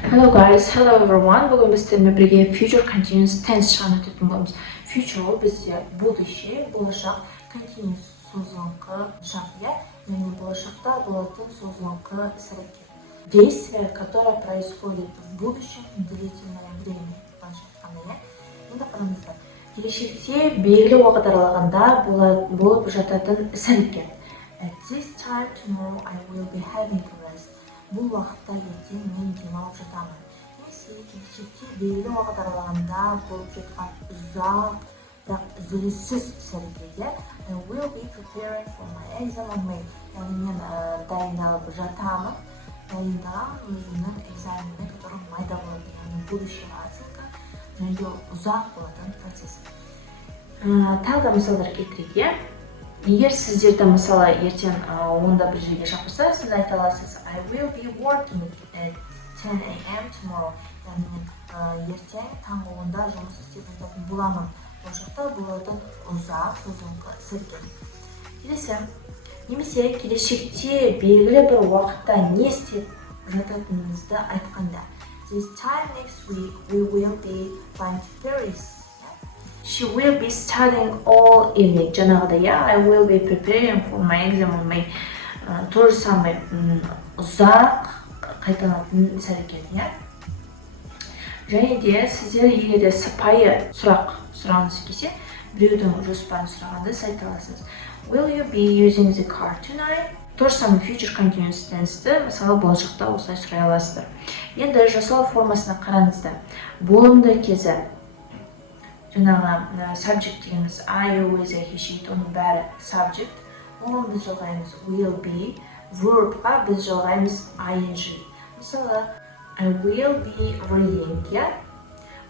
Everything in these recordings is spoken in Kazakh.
Hello guys, hello everyone. Бүгін біз сіздермен бірге future continuous tense жағын өтетін боламыз. Future ол бізде будущее, болашақ, continuous созылыңқы шақ, яғни болашақта болатын созылыңқы іс-әрекет. Действие, которое происходит в будущем длительное время. Енді қараңыздар. Келешекте белгілі уақыт аралығында болып жататын іс-әрекет. At this time tomorrow I will be having a rest. Бұл уақытта ертең мен демалып жатамын. Немесе келешекте белгілі уақыт аралығында болып жатқан ұзақ, бірақ үзіліссіз іс-әрекет. I will be preparing for my exam on May. Яғни мен дайындалып жатамын, дайындаған өзімнің экзаменіме, который майда болады. Яғни будущего оценка, және де ұзақ болатын процесс. Тағы да мысалдар келтірейік. Егер сіздерді мысалы ертең онда бір жерге шақырса, сіз айта аласыз I will be working at 10 a.m. tomorrow. Яғни мен ертең таңғы 10-да жұмыс істеп жататын боламын. Болашақта болатын ұзақ созылыңқы іс-әрекет. Немесе келешекте белгілі бір уақытта не істеп жататыныңызды айтқанда. This time next week we will be flying to Paris. She will be studying all evening. Жаңағыда, I will be preparing for my exam on May. То же самое, ұзақ қайталанатын іс-әрекет, Және де сіздер егер де сыпайы сұрағыңыз келсе, біреудің жоспарын сұрағанда сіз айта аласыз. Will you be using the car tonight? То же самое future continuous tense'ті, мысалы, болашақта осылай сұрай аласыздар. Енді жасау формасына қараңыздар. Болымды кезі жаңағы subject дегеніміз I, you, is, he, she, оның бәрі subject. Оны біз жалғаймыз will be. Verbқа біз жалғаймыз ing. Мысалы, I will be reading.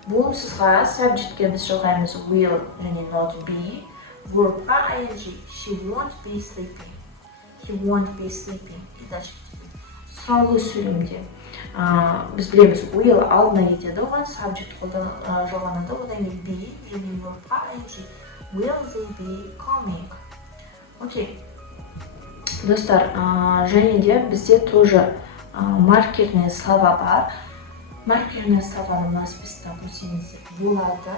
Болымсызға subjectке біз жалғаймыз will және not be. Verbқа ing. She won't be sleeping. He won't be sleeping. И дальше сұраулы сөйлемде біз білеміз will алдына кетеді, оған subject жалғанады, одан кейін be және verbқа ing. Will they be coming? Окей. Достар, және де бізде тоже маркерные слова бар. Маркерные слованы мына списокта көрсеңіздер болады.